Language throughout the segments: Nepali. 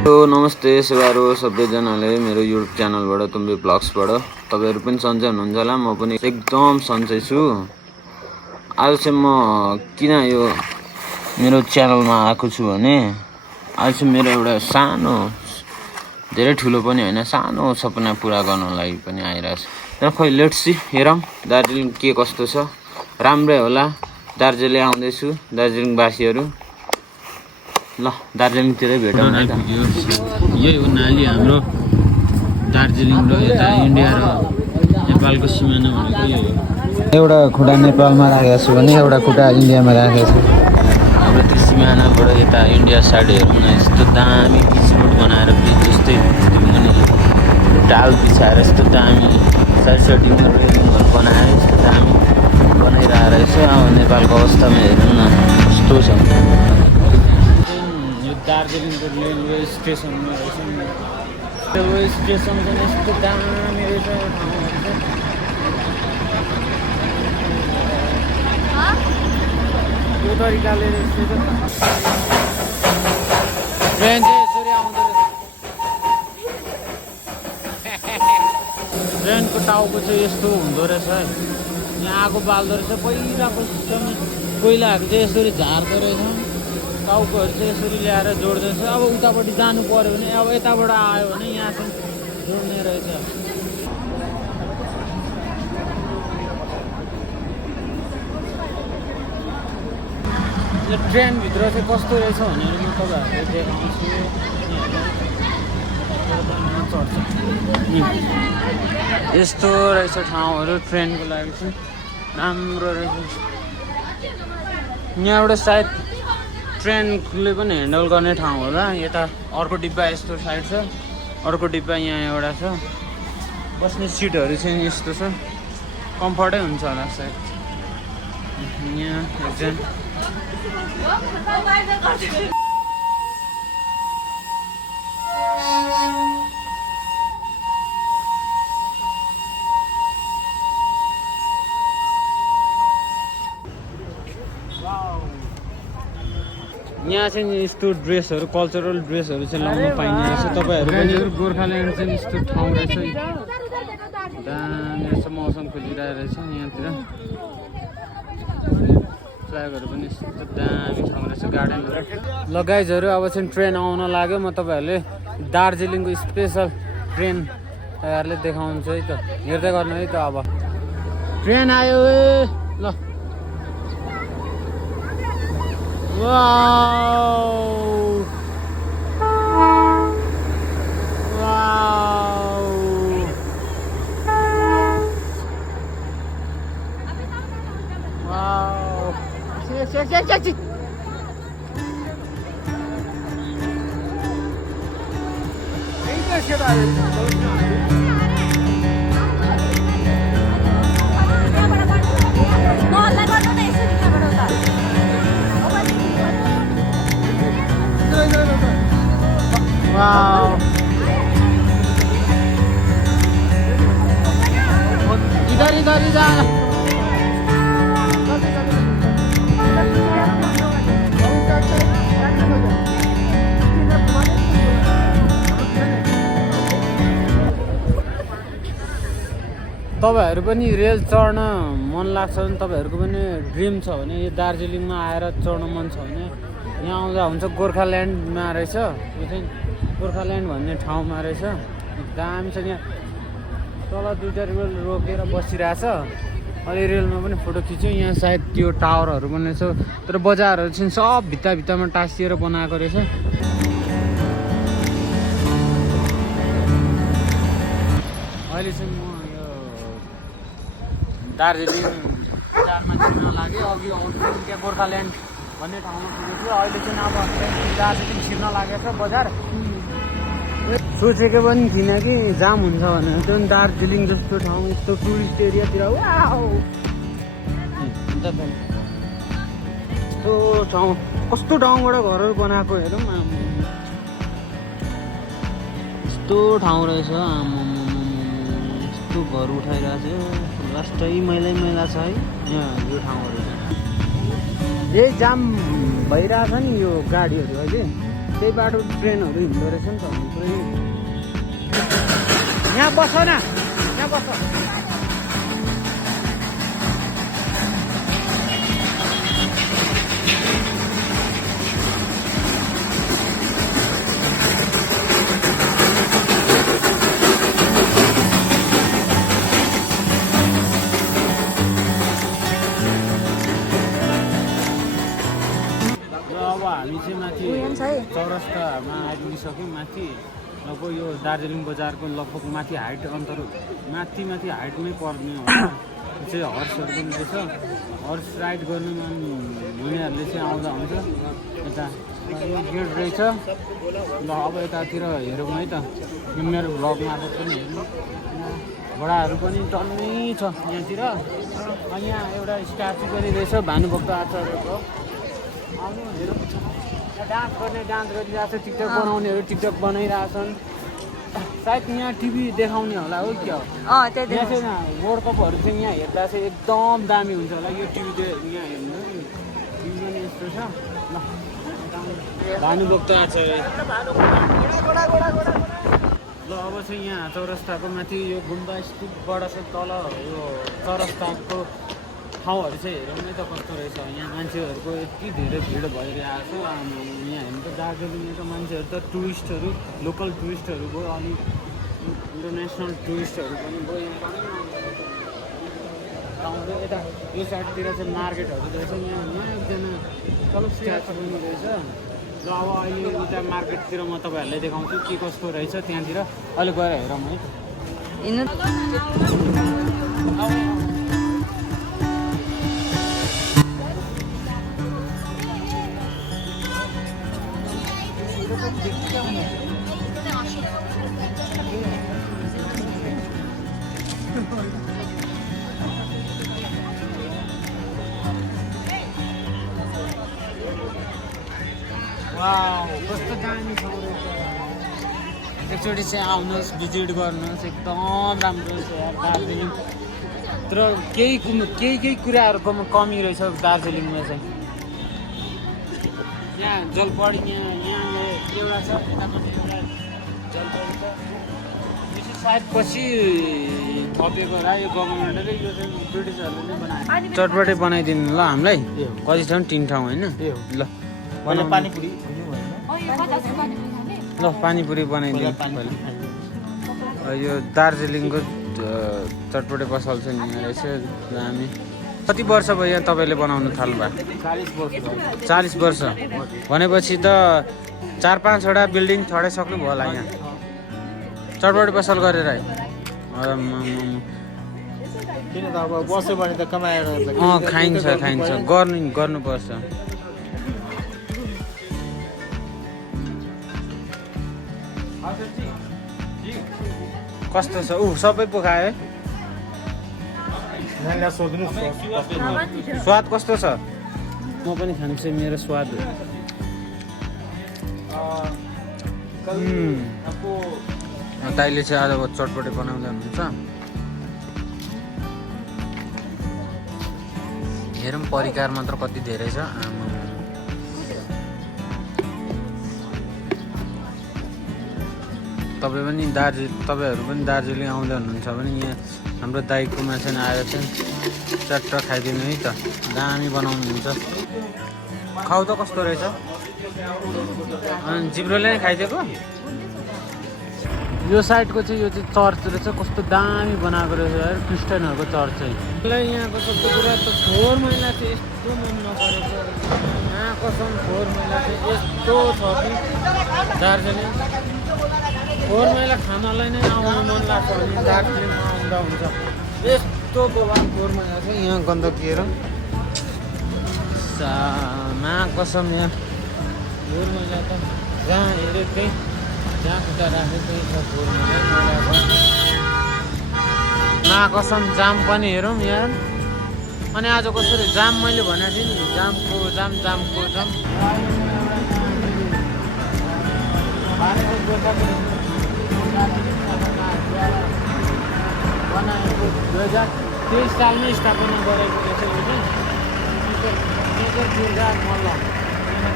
नमस्ते सेवारो सबैजनाले मेरो युट्युब च्यानलबाट तुम्बे ब्लग्सबाट तपाईहरु पनि सन्चै हुनुहुन्छ होला। म पनि एकदम सन्चै छु। आज चाहिँ म किन यो मेरो च्यानलमा आएको छु भने आज चाहिँ मेरो एउटा सानो धेरै ठुलो पनि हैन सानो सपना पूरा गर्न लागि पनि आइराछु। र खै लेट्स सी हेरौँ दार्जिलिङ के कस्तो छ। राम्रै होला। दार्जिलिङ आउँदै छु दार्जिलिङ वासीहरु। ल दार्जिलिङतिरै भेटौँ न त। यही हो नाली हाम्रो दार्जिलिङ र यता इन्डिया र नेपालको सिमाना भनेको यही हो। एउटा खुट्टा नेपालमा राखेको छु भने एउटा खुट्टा इन्डियामा राखेको छु। हाम्रो त्यो सिमानाबाट यता इन्डिया साइड हेरौँ न। यस्तो दामी पिच रोड बनाएर ब्रिज जस्तै मुनि डाल बिछाएर यस्तो दामी साइडमा रेलिङहरू बनाएर यस्तो दामी बनाइरहेको रहेछ। अब नेपालको अवस्थामा हेरौँ न कस्तो छ। दार्जिलिङको रेलवे स्टेसनमा रहेछ नि। रेलवे स्टेसन चाहिँ यस्तो दामी रहेछ। यो तरिकाले ट्रेन चाहिँ यसरी आउँदो रहेछ। ट्रेनको टाउको चाहिँ यस्तो हुँदो रहेछ। यहाँ आगो बाल्दो रहेछ। पहिलाको सिस्टम कोइलाहरू चाहिँ यसरी झार्दो रहेछ। टाउकोहरू चाहिँ यसरी ल्याएर जोड्दैछ। अब उतापट्टि जानु पर्यो भने अब यताबाट आयो भने यहाँ चाहिँ जोड्ने रहेछ। यो ट्रेनभित्र चाहिँ कस्तो रहेछ भनेर म तपाईँहरूलाई देखाउँछु। यस्तो रहेछ ठाउँहरू ट्रेनको लागि चाहिँ राम्रो रहेछ। यहाँबाट सायद ट्रेनले पनि ह्यान्डल गर्ने ठाउँ होला। यता अर्को डिब्बा यस्तो साइड छ। अर्को डिब्बा यहाँ एउटा छ। बस्ने सिटहरू चाहिँ यस्तो छ। कम्फर्टै हुन्छ होला सायद। यहाँ एकजना यहाँ चाहिँ यस्तो ड्रेसहरू कल्चरल ड्रेसहरू चाहिँ लाउन पाइने रहेछ। तपाईँहरू पनि गोर्खाल्यान्ड चाहिँ यस्तो ठाउँ रहेछ। दामी रहेछ। मौसम खोजिरहेको रहेछ यहाँतिर। फ्ल्यागहरू पनि यस्तो दामी ठाउँ रहेछ। गार्डनहरू ल गाइजहरू अब चाहिँ ट्रेन आउन लाग्यो। म तपाईँहरूले दार्जिलिङको स्पेसल ट्रेन तपाईँहरूले देखाउँछु है त। हेर्दै गर्नु है त। अब ट्रेन आयो ल। Wow! Wow! Wow! Cik. Wow. इधर जा। तपाईहरु पनि रेल चढ्न मन लाग्छ भने तपाईहरुको पनि ड्रिम छ भने यो दार्जिलिङमा आएर चढ्न मन छ भने यहाँ आउँदा हुन्छ। गोर्खाल्यान्डमा रहेछ। यो चाहिँ गोर्खाल्यान्ड भन्ने ठाउँमा रहेछ। दामी छ। यहाँ तल दुईटा रेल रोकेर बसिरहेछ। अहिले रेलमा पनि फोटो खिच्यो। यहाँ सायद त्यो टावरहरू बनेछ। तर बजारहरू चाहिँ सब भित्तामा टाँसिएर बनाएको रहेछ। अहिले चाहिँ म यो दार्जिलिङ बजारमा छिर्न लाग्यो। अघि त्यहाँ गोर्खाल्यान्ड भन्ने ठाउँमा पुगेको थियो। अहिले चाहिँ अब दार्जिलिङ छिर्न लागेको छ बजार। सोचेको पनि थिइनँ कि जाम हुन्छ भनेर। त्यो पनि दार्जिलिङ जस्तो ठाउँ यस्तो टुरिस्ट एरियातिर यस्तो ठाउँ कस्तो ठाउँबाट घरहरू बनाएको हेरौँ। यस्तो ठाउँ रहेछ। यस्तो घर उठाइरहेको छ। लास्टै मैला छ है यहाँ यो ठाउँहरू। यही जाम भइरहेछ नि यो गाडीहरू अहिले। त्यही बाटो ट्रेनहरू हिँड्दो रहेछ नि त पुरै। यहाँ बस न, यहाँ बस। अब हामी चाहिँ माथि चौरस्तामा आइपुगिसक्यौँ। माथि लगभग यो दार्जिलिङ बजारको लगभग माथि हाइट अन्तर माथि हाइटमै पर्ने हो चाहिँ हर्सहरू पनि रहेछ। हर्स राइड गर्नु हुनेहरूले चाहिँ आउँदा हुन्छ। यता यो गेट रहेछ। ल अब यतातिर हेरौँ है त, यो मेरो भ्लग मार्फत पनि हेर्नु। घोडाहरू पनि टन्नै छ यहाँतिर। अनि यहाँ एउटा स्ट्याचु पनि रहेछ भानुभक्त आचार्यको। आउनु हेरौँ। डान्स गर्ने डान्स गरिरहेको छ, टिकटक बनाउनेहरू टिकटक बनाइरहेछन्। सायद यहाँ टिभी देखाउने होला हो क्या हो। यहाँ चाहिँ वर्ल्ड कपहरू चाहिँ यहाँ हेर्दा चाहिँ एकदम दामी हुन्छ होला। यो टिभी यहाँ हेर्नु, टिभी पनि यस्तो छ। ल भानुभक्त आचार्य। ल अब चाहिँ यहाँ चौरस्ताको माथि यो गुम्बा स्टिकबाट चाहिँ तल यो चौरस्ताको ठाउँहरू चाहिँ हेरौँ नै त कस्तो रहेछ। यहाँ मान्छेहरूको यति धेरै भिड भइरहेको छ। यहाँ हेर्नु त दार्जिलिङको मान्छेहरू त टुरिस्टहरू, लोकल टुरिस्टहरू भयो, अनि इन्टरनेसनल टुरिस्टहरू पनि भयो। यहाँ यता यो साइडतिर चाहिँ मार्केटहरू रहेछ। यहाँ एकजना तल स्ट्याचु पनि रहेछ। र अब अहिले उता मार्केटतिर म तपाईँहरूलाई देखाउँछु के कस्तो रहेछ त्यहाँतिर। अहिले गएर हेरौँ है। कस्तो दामी ठाउँ रहेछ। एकचोटि चाहिँ आउनुहोस्, भिजिट गर्नुहोस्, एकदम राम्रो छ यार दार्जिलिङ। तर केही कुराहरूको कमी रहेछ दार्जिलिङमा चाहिँ। यहाँ जलपहाडी यहाँ एउटा छ, यतापट्टि एउटा जलपहाडी छ। यो चाहिँ सायद पछि थपेको होला यो गभर्मेन्टले। यो चाहिँ ब्रिटिसहरूले नै बनायो। चटपटे बनाइदिनु ल हामीलाई। कति ठाउँ 3 ठाउँ होइन। ल पानीपुरी ल पानीपुरी बनाइदिनु पहिला। यो दार्जिलिङको चटपटे पसल चाहिँ यहाँ रहेछ दामी। कति वर्ष भयो यहाँ तपाईँले बनाउनु थाल्नु भयो? 40 वर्ष भनेपछि त 4-5वटा बिल्डिङ छडाइसक्नु भयो होला यहाँ चटपटे पसल गरेर है। किन त अब बस्यो भने त कमाएर खाइन्छ गर्नुपर्छ। कस्तो छ? सबै पोखायो है। स्वाद कस्तो छ? म पनि खान्छु, मेरो स्वाद। दाइले चाहिँ आज चटपटे बनाउँदै हुनुहुन्छ। हेरौँ परिकार मात्र कति धेरै छ। तपाईँहरू पनि दार्जिलिङ आउँदै हुनुहुन्छ भने यहाँ हाम्रो दाइकोमा चाहिँ आएर चाहिँ चट्ट खाइदिनु है त। दामी बनाउनुहुन्छ। खाउ त कस्तो रहेछ? जिब्रोले नै खाइदिएको। यो साइडको चाहिँ यो चाहिँ चर्च रहेछ। कस्तो दामी बनाएको रहेछ यार क्रिस्चियनहरूको चर्च चाहिँ। मलाई यहाँको सबै कुरा त फोहोर मैला चाहिँ यस्तो मन नपरेको। यहाँको फोहोर मैला चाहिँ यस्तो छ कि दार्जिलिङ फोहोर मैला खानालाई नै आउनु मन लाग्छ भने दार्जिलिङमा आउँदा हुन्छ। यस्तो बवाल फोहोर मैला छ यहाँ गन्दगीहरू। कसम यहाँ फोहोर मैला त जहाँ हेऱ्यो त्यही, जहाँ खुट्टा राख्यो त्यही छ फोहोर मैला। कसम जाम पनि हेरौँ यहाँ। अनि आज कसरी जाम मैले भनेको थिएँ नि, जामको जाम। बनाएको 2023 सालमै स्थापना गरेको रहेछ यो चाहिँ। मेजर दुर्गा मल्ल।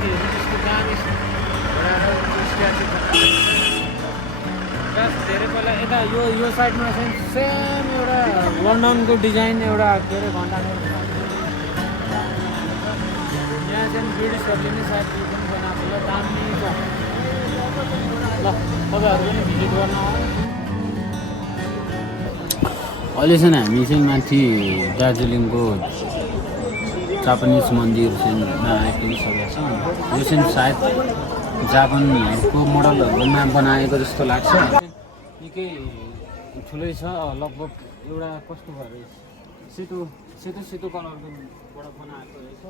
त्यस्तो दामी घोडाहरू पहिला यता यो साइडमा चाहिँ सेम एउटा लन्डनको डिजाइन एउटा के अरे घन्टाको यहाँ चाहिँ ब्रिटिसहरूले नै सायद यो पनि बनाएको छ दामी छ ल तपाईँहरू पनि भिजिट गर्न आउनु अहिले चाहिँ हामी चाहिँ माथि दार्जिलिङको जापानिज मन्दिर चाहिँ आइपुगिसकेको छ यो चाहिँ सायद जापानको मोडलहरूमा बनाएको जस्तो लाग्छ निकै ठुलै छ लगभग एउटा कस्तो भयो सेतो सेतो सेतो कलरकोबाट बनाएको रहेछ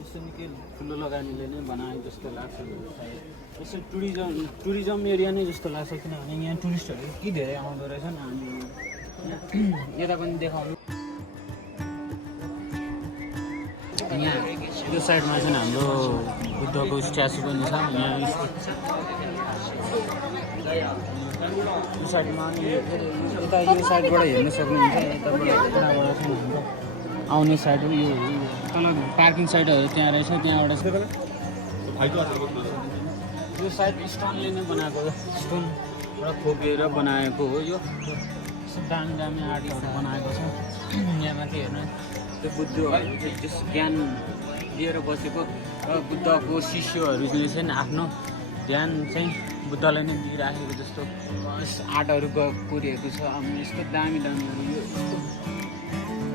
यस्तो निकै ठुलो लगानीले नै बनाएको जस्तो लाग्छ यसो टुरिज्म एरिया नै जस्तो लाग्छ किनभने यहाँ टुरिस्टहरू यति धेरै आउँदो रहेछन् हामी यता पनि देखाउनु यहाँ यो साइडमा चाहिँ हाम्रो बुद्धको स्ट्याचु पनि छ यहाँ यो साइडमा अनि यता यो साइडबाट हेर्न सक्नुहुन्छ यताबाट चाहिँ हाम्रो आउने साइड यो तल पार्किङ साइडहरू त्यहाँ रहेछ त्यहाँबाट यो साइड स्टोनले नै बनाएको स्टोनबाट खोपेर बनाएको हो यो दामी दामी आर्टहरू बनाएको छ यहाँ माथि हेर्नु त्यो बुद्धहरू चाहिँ जस ज्ञान दिएर बसेको र बुद्धको शिष्यहरूले चाहिँ आफ्नो ध्यान चाहिँ बुद्धलाई नै दिइराखेको जस्तो आर्टहरू कोरिएको छ अब यस्तो दामी दामीहरू यो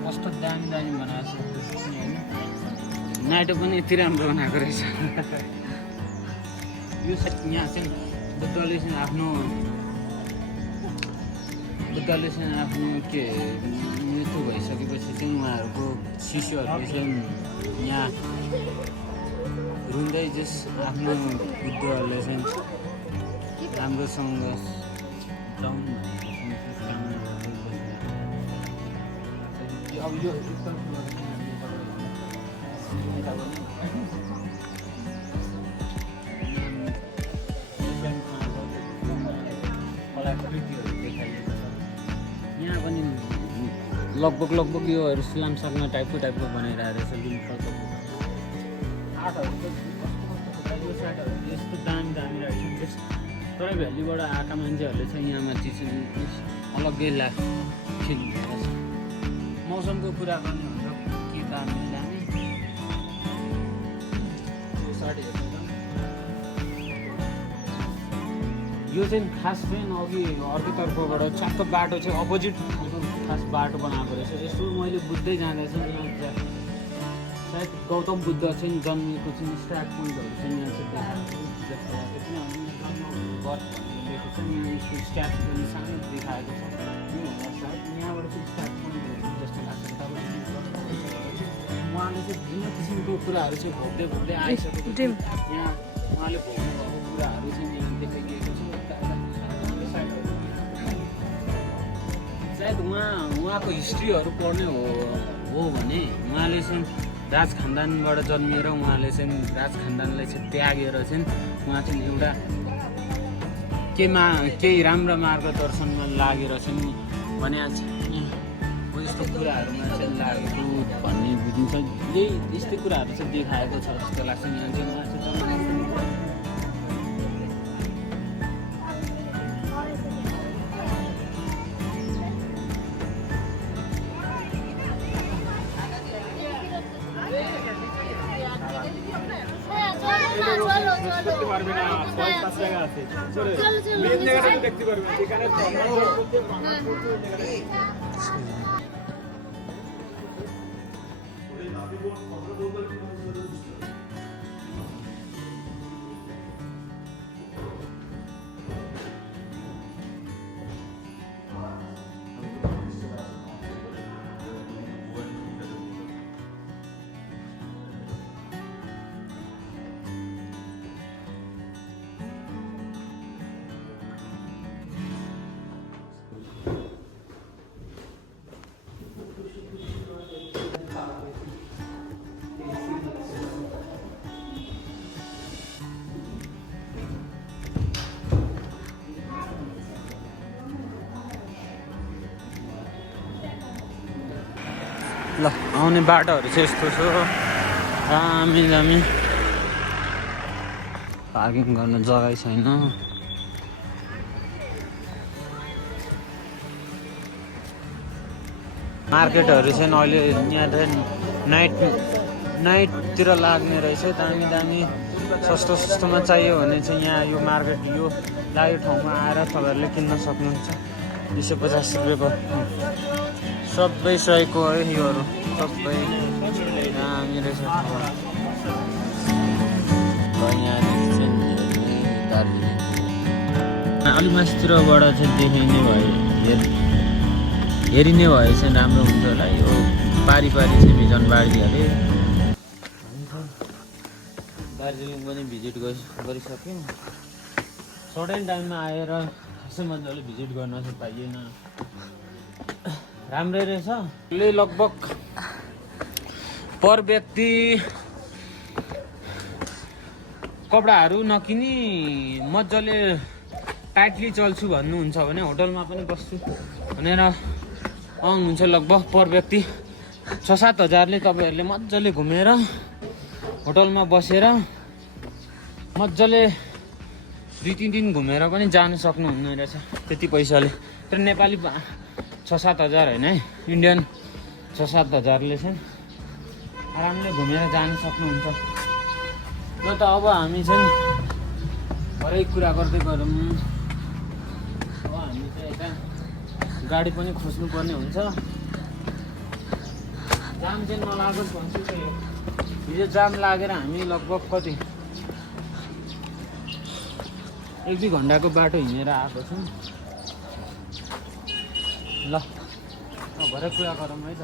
कस्तो दामी दामी बनाएको छ होइन नाइटो पनि यति राम्रो बनाएको रहेछ यो यहाँ चाहिँ बुद्धले चाहिँ आफ्नो के मृत्यु भइसकेपछि चाहिँ उहाँहरूको शिष्यहरूले चाहिँ यहाँ रुँदै जस आफ्नो बुद्धहरूले चाहिँ राम्रोसँग अब यो कलाकृतिहरू देखाइएको छ यहाँ पनि लगभग योहरू सिलाम सक्ने टाइपको बनाइरहेको रहेछ लिम्फलको आर्टहरू यो साइडहरू यस्तो दामी दामी रहेछ तर भ्यालीबाट आएका मान्छेहरूले चाहिँ यहाँ माथि चाहिँ अलग्गै फिल भइरहेछ मौसमको कुरा गर्ने भनेर के दामी दामी यो साइड हेर्नु यो चाहिँ खास चाहिँ अघि अर्कोतर्फबाट च्याक्क बाटो चाहिँ अपोजिट खास बाटो बनाएको रहेछ यसो मैले बुझ्दै जाँदा चाहिँ यहाँ सायद गौतम बुद्ध चाहिँ जन्मेको चाहिँ स्टार्ट पोइन्टहरू चाहिँ यहाँ चाहिँ देखाएको किनभने बर्थ भनेको चाहिँ यहाँ यसको स्ट्याचु पनि सानो देखाएको छ यो होला सायद यहाँबाट चाहिँ स्टार्ट पोइन्टहरू जस्तो लाग्छ तपाईँले उहाँले चाहिँ भिन्न किसिमको कुराहरू चाहिँ भोग्दै आइसकेको छ यहाँ उहाँले भोग्नुभएको कुराहरू चाहिँ यहाँ देखाइदिएको छ सायद उहाँको हिस्ट्रीहरू पढ्ने हो भने उहाँले चाहिँ राज खानदानबाट जन्मिएर उहाँले चाहिँ राज खानदानलाई चाहिँ त्यागेर चाहिँ उहाँ चाहिँ एउटा केही राम्रो मार्गदर्शनमा लागेर चाहिँ भने हो यस्तो कुराहरूमा चाहिँ लागेको भन्ने बुझिन्छ यस्तै कुराहरू चाहिँ देखाएको छ जस्तो लाग्छ यहाँ चाहिँ उहाँ चाहिँ দেখতে পারবে না 5 জায়গা আছে মেন জায়গাটা দেখতে পারবে না এখানে ल आउने बाटोहरू चाहिँ यस्तो छ दामी दामी पार्किङ गर्न जग्गै छैन मार्केटहरू चाहिँ अहिले यहाँ चाहिँ नाइटतिर लाग्ने रहेछ। दामी दामी सस्तोमा चाहियो भने चाहिँ यहाँ यो मार्केट यो लागेको ठाउँमा आएर तपाईँहरूले किन्न सक्नुहुन्छ। 250 रुपियाँको सबै सयको है योहरू सबै दामी रहेछ। यहाँदेखि चाहिँ दार्जिलिङ अलिक माथितिरबाट चाहिँ देखिने भयो हेरिने भए चाहिँ राम्रो हुन्छ होला। यो पारी चाहिँ बिजनबारी अरे दार्जिलिङ पनि भिजिट गरिसक्यौँ। सर्टेन टाइममा आएर खासै मजाले भिजिट गर्न चाहिँ पाइएन। राम्रै रहेछ। लगभग पर व्यक्ति कपडाहरू नकिनी मजाले टाइटली चल्छु भन्नुहुन्छ भने होटलमा पनि बस्छु भनेर आउनुहुन्छ। लगभग पर व्यक्ति 6-7 हजारले तपाईँहरूले मजाले घुमेर होटलमा बसेर मजाले 2-3 दिन घुमेर पनि जानु सक्नुहुने रहेछ त्यति पैसाले। तर नेपाली 6-7 हजार होइन है, इन्डियन 6-7 हजारले चाहिँ आरामले घुमेर जानु सक्नुहुन्छ। ल त अब हामी चाहिँ हरेक कुरा गर्दै गरौँ। अब हामी चाहिँ यता गाडी पनि खोज्नुपर्ने हुन्छ। जाम चाहिँ नलागोस् भन्छु चाहिँ हिजो जाम लागेर हामी लगभग कति 1-2 घन्टाको बाटो हिँडेर आएको छौँ। ल भरे कुरा गरौँ है त।